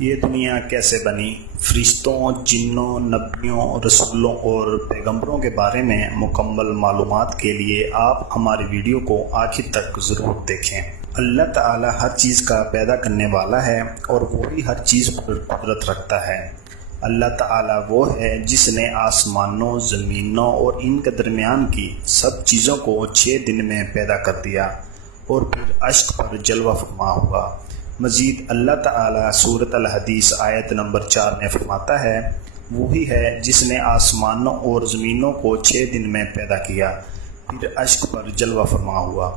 یہ دنیا کیسے بنی؟ فرشتوں، جنوں، نبیوں، رسولوں اور پیغمبروں کے بارے میں مکمل معلومات کے لیے آپ ہماری ویڈیو کو آخر تک ضرور دیکھیں۔ اللہ تعالی ہر چیز کا پیدا کرنے والا ہے اور وہی ہر چیز پر قدرت رکھتا ہے۔ اللہ تعالی وہ ہے جس نے آسمانوں، زمینوں اور ان کے درمیان کی سب چیزوں کو 6 دن میں پیدا کر دیا اور پھر عشق پر جلوہ فرما ہوا۔ مزید اللہ تعالی سورۃ الحدیث آیت نمبر 4 میں فرماتا ہے، وہی ہے جس نے آسمانوں اور زمینوں کو 6 دن میں پیدا کیا، پھر عشق پر جلوہ فرما ہوا۔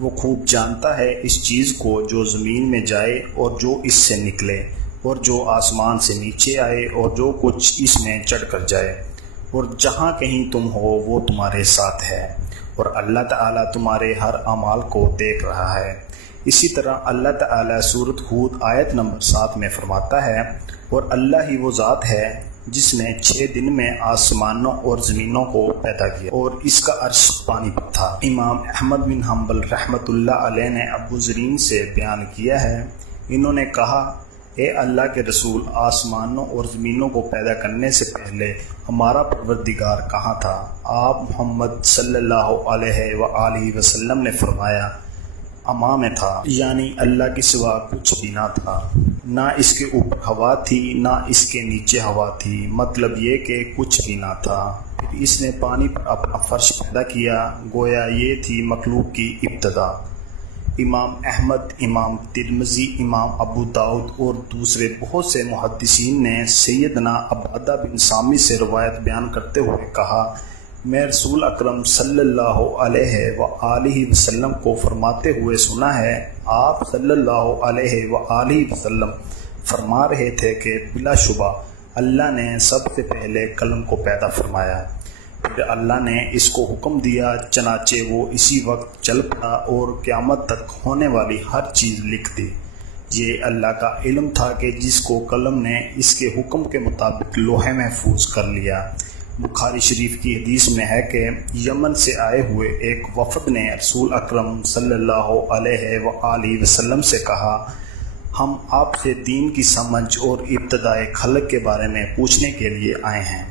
وہ خوب جانتا ہے اس چیز کو جو زمین میں جائے اور جو اس سے نکلے، اور جو آسمان سے نیچے آئے اور جو کچھ اس میں چڑھ کر جائے، اور جہاں کہیں تم ہو وہ تمہارے ساتھ ہے، اور اللہ تعالی تمہارے ہر اعمال کو دیکھ رہا ہے۔ اسی طرح اللہ تعالی سورۃ ہود آیت نمبر 7 میں فرماتا ہے، اور اللہ ہی وہ ذات ہے جس نے 6 دن میں آسمانوں اور زمینوں کو پیدا کیا اور اس کا عرش پانی پر تھا۔ امام احمد بن حنبل رحمۃ اللہ علیہ نے ابو زرین سے بیان کیا ہے، انہوں نے کہا، اے اللہ کے رسول، آسمانوں اور زمینوں کو پیدا کرنے سے پہلے ہمارا پروردگار کہاں تھا؟ آپ محمد صلی اللہ علیہ وآلہ وسلم نے فرمایا، اما میں تھا، یعنی اللہ کے سوا کچھ بھی نہ تھا، نہ اس کے اوپر ہوا تھی نہ اس کے نیچے ہوا تھی، مطلب یہ کہ کچھ بھی نہ تھا۔ پھر اس نے پانی پر اپنا فرش پیدا کیا، گویا یہ تھی مخلوق کی ابتدا۔ امام احمد، امام ترمذی، امام ابو داؤد اور دوسرے بہت سے محدثین نے سیدنا عبادہ بن صامت سے روایت بیان کرتے ہوئے کہا، میں رسول اکرم صلی اللہ علیہ وآلہ وسلم کو فرماتے ہوئے سنا ہے۔ آپ صلی اللہ علیہ وآلہ وسلم فرما رہے تھے کہ بلا شبہ اللہ نے سب سے پہلے قلم کو پیدا فرمایا، پھر اللہ نے اس کو حکم دیا، چنانچہ وہ اسی وقت چل پڑا اور قیامت تک ہونے والی ہر چیز لکھ دی۔ یہ اللہ کا علم تھا کہ جس کو قلم نے اس کے حکم کے مطابق لوح محفوظ کر لیا۔ بخاری شریف کی حدیث میں ہے کہ یمن سے آئے ہوئے ایک وفد نے رسول اکرم صلی اللہ علیہ وآلہ وسلم سے کہا، ہم آپ سے دین کی سمجھ اور ابتدائے خلق کے بارے میں پوچھنے کے لیے آئے ہیں،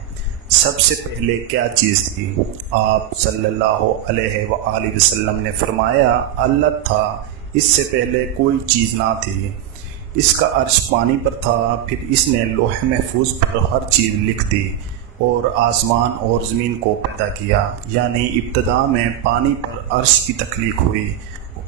سب سے پہلے کیا چیز تھی؟ آپ صلی اللہ علیہ وآلہ وسلم نے فرمایا، اللہ تھا، اس سے پہلے کوئی چیز نہ تھی، اس کا عرش پانی پر تھا، پھر اس نے لوح محفوظ پر ہر چیز لکھ دی اور آسمان اور زمین کو پیدا کیا، یعنی ابتدا میں پانی پر عرش کی تخلیق ہوئی،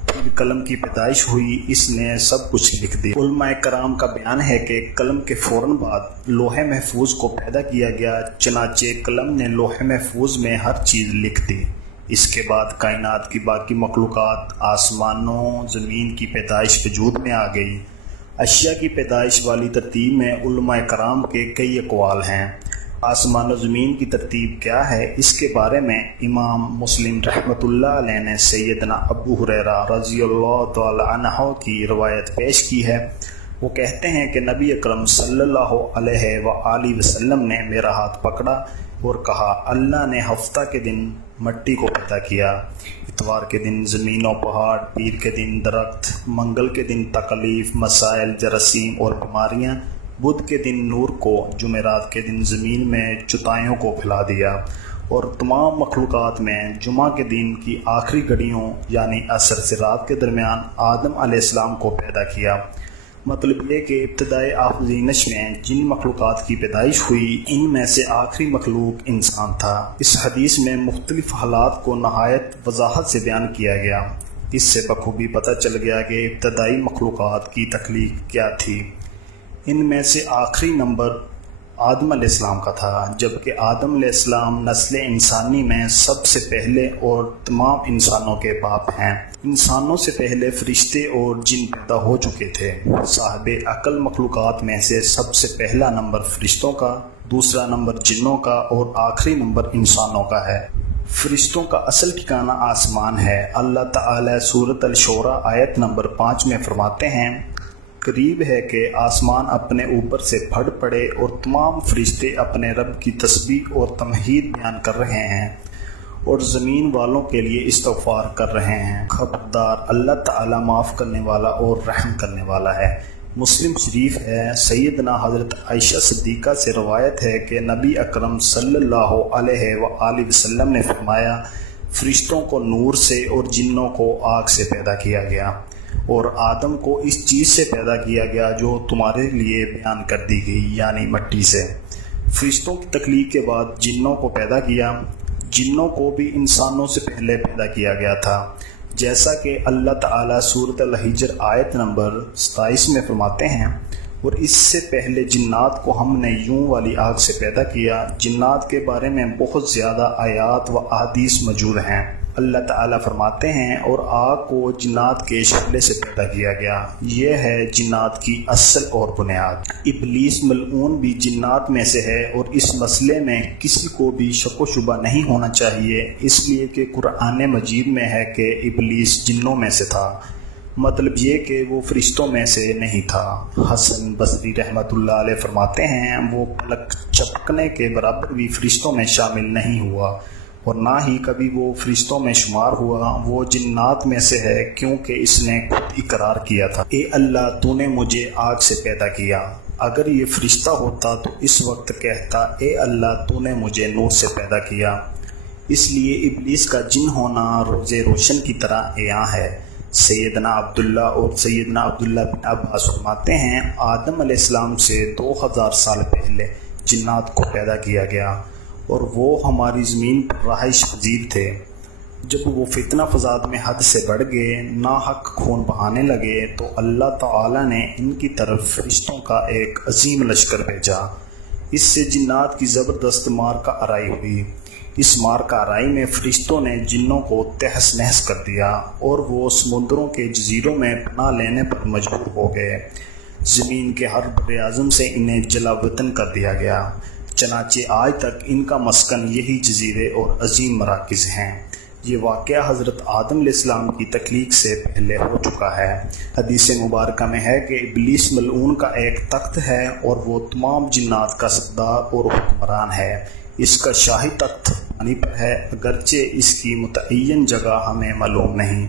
پھر قلم کی پیدائش ہوئی، اس نے سب کچھ لکھ دی۔ علماء کرام کا بیان ہے کہ قلم کے فوراً بعد لوح محفوظ کو پیدا کیا گیا، چنانچہ قلم نے لوح محفوظ میں ہر چیز لکھ دی۔ اس کے بعد کائنات کی باقی مخلوقات، آسمانوں، زمین کی پیدائش وجود میں آ گئی۔ اشیاء کی پیدائش والی ترتیب میں علماء کرام کے کئی اقوال ہیں۔ آسمان و زمین کی ترتیب کیا ہے، اس کے بارے میں امام مسلم رحمۃ اللہ علیہ نے سیدنا ابو ہریرہ رضی اللہ تعالی عنہ کی روایت پیش کی ہے۔ وہ کہتے ہیں کہ نبی اکرم صلی اللہ علیہ وآلہ وسلم نے میرا ہاتھ پکڑا اور کہا، اللہ نے ہفتہ کے دن مٹی کو پیدا کیا، اتوار کے دن زمین و پہاڑ، پیر کے دن درخت، منگل کے دن تکلیف، مسائل، جراثیم اور بیماریاں، بدھ کے دن نور کو، جمعرات کے دن زمین میں چتائیوں کو پھیلا دیا، اور تمام مخلوقات میں جمعہ کے دن کی آخری گھڑیوں یعنی عصر سے رات کے درمیان آدم علیہ السلام کو پیدا کیا۔ مطلب یہ کہ ابتدائی آفرینش میں جن مخلوقات کی پیدائش ہوئی، ان میں سے آخری مخلوق انسان تھا۔ اس حدیث میں مختلف حالات کو نہایت وضاحت سے بیان کیا گیا۔ اس سے بخوبی پتہ چل گیا کہ ابتدائی مخلوقات کی تخلیق کیا تھی۔ ان میں سے آخری نمبر آدم علیہ السلام کا تھا، جبکہ آدم علیہ السلام نسل انسانی میں سب سے پہلے اور تمام انسانوں کے باپ ہیں۔ انسانوں سے پہلے فرشتے اور جن پیدا ہو چکے تھے۔ صاحب عقل مخلوقات میں سے سب سے پہلا نمبر فرشتوں کا، دوسرا نمبر جنوں کا اور آخری نمبر انسانوں کا ہے۔ فرشتوں کا اصل ٹھکانہ آسمان ہے۔ اللہ تعالی سورۃ الشورى آیت نمبر 5 میں فرماتے ہیں، قریب ہے کہ آسمان اپنے اوپر سے پھٹ پڑے اور تمام فرشتے اپنے رب کی تسبیح اور تمجید بیان کر رہے ہیں اور زمین والوں کے لیے استغفار کر رہے ہیں۔ خبردار، اللہ تعالی معاف کرنے والا اور رحم کرنے والا ہے۔ مسلم شریف ہے، سیدنا حضرت عائشہ صدیقہ سے روایت ہے کہ نبی اکرم صلی اللہ علیہ وآلہ وسلم نے فرمایا، فرشتوں کو نور سے اور جنوں کو آگ سے پیدا کیا گیا، اور آدم کو اس چیز سے پیدا کیا گیا جو تمہارے لیے بیان کر دی گئی، یعنی مٹی سے۔ فرشتوں کی تخلیق کے بعد جنوں کو پیدا کیا۔ جنوں کو بھی انسانوں سے پہلے پیدا کیا گیا تھا، جیسا کہ اللہ تعالیٰ سورۃ الحجر آیت نمبر 27 میں فرماتے ہیں، اور اس سے پہلے جنات کو ہم نے یوں والی آگ سے پیدا کیا۔ جنات کے بارے میں بہت زیادہ آیات و احادیث موجود ہیں۔ اللہ تعالیٰ فرماتے ہیں، اور آگ کو جنات کے شعلے سے پیدا کیا گیا۔ یہ ہے جنات کی اصل اور بنیاد۔ ابلیس ملعون بھی جنات میں سے ہے، اور اس مسئلے میں کسی کو بھی شک و شبہ نہیں ہونا چاہیے، اس لیے کہ قرآن مجید میں ہے کہ ابلیس جنوں میں سے تھا، مطلب یہ کہ وہ فرشتوں میں سے نہیں تھا۔ حسن بصری رحمۃ اللہ علیہ فرماتے ہیں، وہ پلک چپکنے کے برابر بھی فرشتوں میں شامل نہیں ہوا، اور نہ ہی کبھی وہ فرشتوں میں شمار ہوا۔ وہ جنات میں سے ہے، کیونکہ اس نے خود اقرار کیا تھا، اے اللہ تو نے مجھے آگ سے پیدا کیا۔ اگر یہ فرشتہ ہوتا تو اس وقت کہتا، اے اللہ تو نے مجھے نور سے پیدا کیا۔ اس لیے ابلیس کا جن ہونا روز روشن کی طرح عیاں ہے۔ سیدنا عبداللہ اور سیدنا عبداللہ بن عباس فرماتے ہیں، آدم علیہ السلام سے 2000 سال پہلے جنات کو پیدا کیا گیا، اور وہ ہماری زمین پر رہائش پذیر تھے۔ جب وہ فتنہ فساد میں حد سے بڑھ گئے، ناحق خون بہانے لگے، تو اللہ تعالیٰ نے ان کی طرف فرشتوں کا ایک عظیم لشکر بھیجا۔ اس سے جنات کی زبردست مار کا آرائی ہوئی۔ اس مار کا آرائی میں فرشتوں نے جنوں کو تہس نہس کر دیا، اور وہ سمندروں کے جزیروں میں پناہ لینے پر مجبور ہو گئے۔ زمین کے ہر بر اعظم سے انہیں جلا وطن کر دیا گیا، چنانچہ آج تک ان کا مسکن یہی جزیرے اور عظیم مراکز ہیں۔ یہ واقعہ حضرت آدم علیہ السلام کی تخلیق سے پہلے ہو چکا ہے۔ حدیث مبارکہ میں ہے کہ ابلیس ملعون کا ایک تخت ہے، اور وہ تمام جنات کا سردار اور حکمران ہے۔ اس کا شاہی تخت پانی پر ہے، اگرچہ اس کی متعین جگہ ہمیں معلوم نہیں۔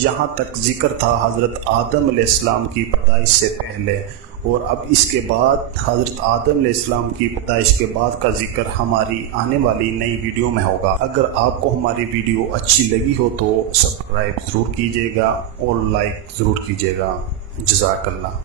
یہاں تک ذکر تھا حضرت آدم علیہ السلام کی پیدائش سے پہلے، اور اب اس کے بعد حضرت آدم علیہ السلام کی پیدائش کے بعد کا ذکر ہماری آنے والی نئی ویڈیو میں ہوگا۔ اگر آپ کو ہماری ویڈیو اچھی لگی ہو تو سبسکرائب ضرور کیجیے گا اور لائک ضرور کیجیے گا۔ جزاک اللہ۔